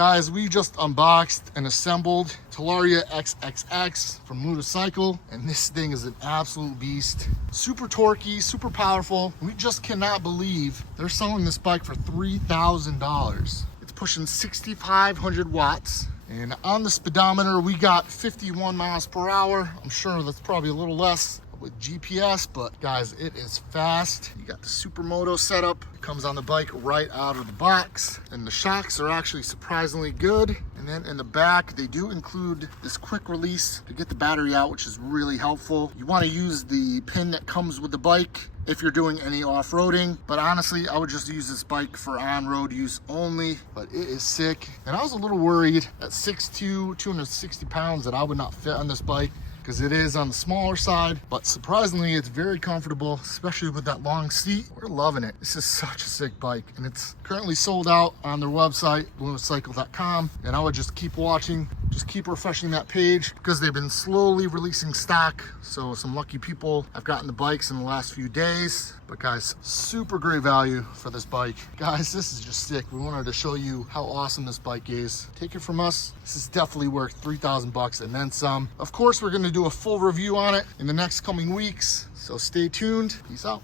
Guys, we just unboxed and assembled Talaria XXX from Ludicrous, and this thing is an absolute beast. Super torquey, super powerful. We just cannot believe they're selling this bike for $3,000. It's pushing 6,500 watts. And on the speedometer, we got 51 miles per hour. I'm sure that's probably a little less with GPS, but guys, it is fast. You got the Supermoto setup. It comes on the bike right out of the box, and the shocks are actually surprisingly good. And then in the back, they do include this quick release to get the battery out, which is really helpful. You want to use the pin that comes with the bike if you're doing any off-roading, but honestly, I would just use this bike for on-road use only. But it is sick, and I was a little worried at 6'2", 260 pounds that I would not fit on this bike, because it is on the smaller side, but surprisingly it's very comfortable, especially with that long seat. We're loving it. This is such a sick bike, and it's currently sold out on their website, lunacycle.com, and I would just keep watching, just keep refreshing that page, because they've been slowly releasing stock. So some lucky people have gotten the bikes in the last few days. But guys, super great value for this bike. Guys, this is just sick. We wanted to show you how awesome this bike is. Take it from us, this is definitely worth 3,000 bucks and then some. Of course, we're gonna do a full review on it in the next coming weeks, so stay tuned. Peace out.